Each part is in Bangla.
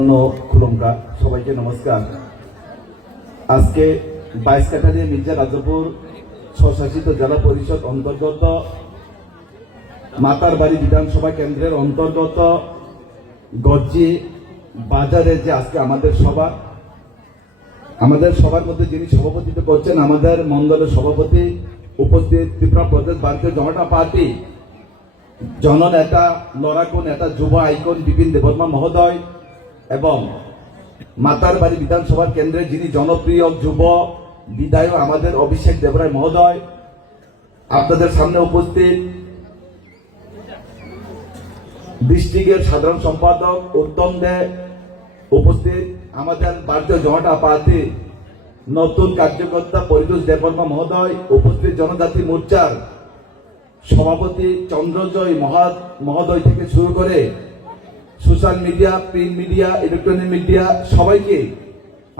সবাইকে নমস্কার। আজকে 22 কাঠারিয়া মির্জা রাজাপুর স্বশাসিত জেলা পরিষদ অন্তর্গত মাতারবাড়ি বিধানসভা কেন্দ্রের অন্তর্গত গজ্জি বাজারে যে আজকে আমাদের সবার মধ্যে যিনি সভাপতিত্ব করছেন আমাদের মন্ডলের সভাপতি উপস্থিত ত্রিপুরা প্রদেশ ভারতীয় জনতা পার্টি জননেতা লড়াকু নেতা যুব আইকন বিপিন দেববর্মা মহোদয় এবং মাতারবাড়ি বিধানসভা কেন্দ্রে যিনি জনপ্রিয় যুব বিধায়ক আমাদের অভিষেক দেবরায় মহোদয়, আপনাদের সামনে উপস্থিত ডিস্ট্রিক্টের সাধারণ সম্পাদক উত্তম দে, উপস্থিত আমাদের ভারতীয় জনতা পার্টি নতুন কার্যকর্তা পরিতোষ দেববর্মা মহোদয়, উপস্থিত জনজাতি মোর্চার সভাপতি চন্দ্রজয় মহোদয় থেকে শুরু করে social media, print media, electronic media সবাইকে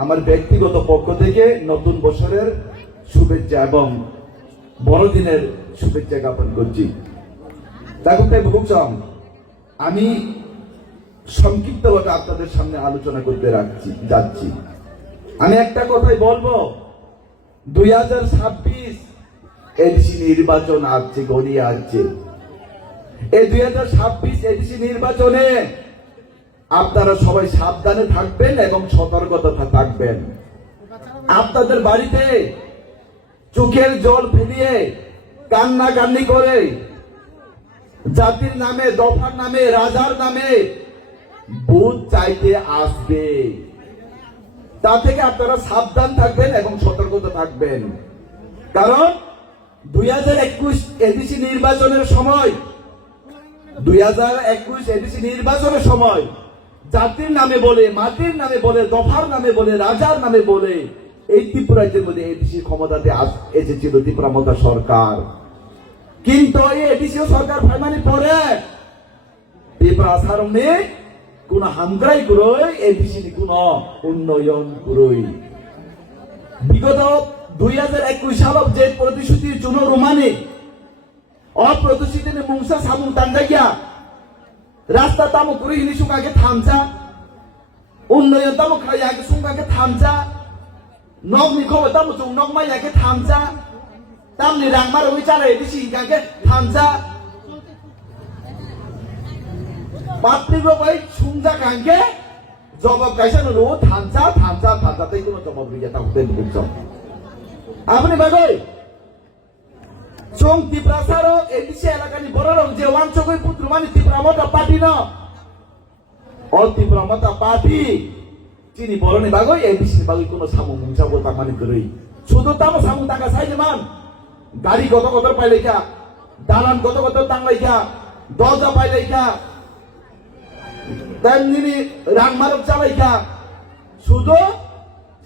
আমার ব্যক্তিগত পক্ষ থেকে নতুন বছরের শুভেচ্ছা এবং বড়দিনের শুভেচ্ছা জ্ঞাপন করছি। দেখুন তাই বলছিলাম, আমি সংক্ষিপ্তভাবে আপনাদের সামনে আলোচনা করতে যাচ্ছি। আমি একটা কথাই বলবো, 2026 এডিসি নির্বাচন আসছে, গড়িয়ে আসছে। এই 2026 এডিসি নির্বাচনে আপনারা সবাই সাবধানে থাকবেন এবং সতর্কতা থাকবেন। আপনাদের বাড়িতে চোখের জল ফেলিয়ে কান্নাকান্নি করে জাতির নামে, দফার নামে, রাজার নামে ভোট চাইতে আসবে। তা থেকে আপনারা সাবধান থাকবেন এবং সতর্কতা থাকবেন। কারণ 2021 এডিসি নির্বাচনের সময় 2021 এডিসি নির্বাচনের সময় জাতির নামে বলে, মাটির নামে বলে, দফার নামে বলে, রাজার নামে বলে এই ত্রিপুরাজ্যের মধ্যে এডিসি ক্ষমতাতে এসেছিল ত্রিপুরা মমতা সরকার। কিন্তু এই এডিসিও সরকার ফাইমানি পরে ত্রিপুরা সারণে কোন হামগ্রাই করই, এডিসি কোন উন্নয়ন করই। বিগত 2021 সালত যে প্রতিশ্রুতির জন্য রোমানে অপ্রতিষ্ঠিত মুংসা সামুং তান্ডাগিয়া রাস্তা তামো করে হিনি সুঙ্গাকে থামছা, উন্নয়ন তামো খাইয়াকে সুঙ্গাকে থামছা, নগনি খবর তামো চুং নগমাইয়াকে থামছা, তামনি রাংমার ওই চারা এডিসি হিংকাকে থামছা, পাত্রিগো ভাই সুংজা কাঙ্কে জবাব গাইসানো লো থামছা তাই কোনো জবাব দিয়া তাহতে বুঝছ। আপনি বাগৈ চং ত্রিপুরা সারক এডিসি এলাকানি বড় যে ওয়ানচকই পুত্র মানে ত্রিপুরা মতা পার্টি ন অল ত্রিপুরা মতা পার্টি চিনি বড়নি বাগৈ এডিসি বাগৈ কোনো সামু মুংসা বল মানে করেই শুধু তামো সামু টাকা সাইজে মান গাড়ি কত পাইলেখা, দালান কত টাংলাইখা, দরজা পাইলেখা, তেমনি রাংমারক চালাইখা, শুধু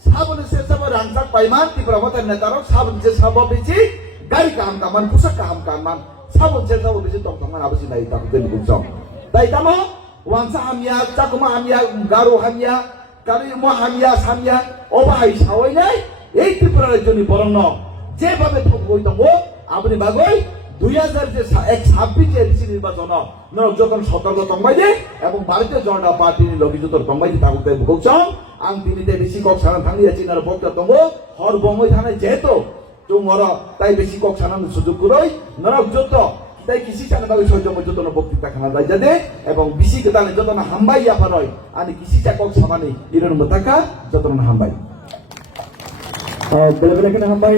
সাবনে সে সব রাংসাক পাইমান ত্রিপুরা মতার নেতারক সাবন যে সাব বেশি গাড়ি কাম কামান, পোশাক কামান, সাবন যে সাব বেশি তংতংমান আবসি নাই তাকে বুঝছম। তাই তামো ওয়াংসা হামিয়া, চাকুমা হামিয়া, গারো হামিয়া, কারিমা হামিয়া, সামিয়া অবাহাই সাওয়াই নাই এই ত্রিপুরা রাজ্যনি বরণ যেভাবে ঠকবই তঙ্গো আপনি বাগৈ 2026 এডিসি নির্বাচন যখন সতর্ক তংবাই দে এবং ভারতীয় জনতা পার্টির লগিজুতর তংবাই দি থাকতে বুকছম আং তিনিতে বেশি কক সানা থানিয়া চিনার বক্তা তঙ্গো হর বঙ্গই থানে যেহেতু তোমর তাই বেশি কক সানানো সুযোগ করই নরক যত তাই কৃষি চানে বাগৈ সহ্য যতন বক্তৃতা খানা যায় যাদে এবং বিশি তালে যতন হামবাই আপার হয় আনি কৃষি চা কক সামানি ইরন মতাকা যতন হামবাই বেলে বেলে কেন হামবাই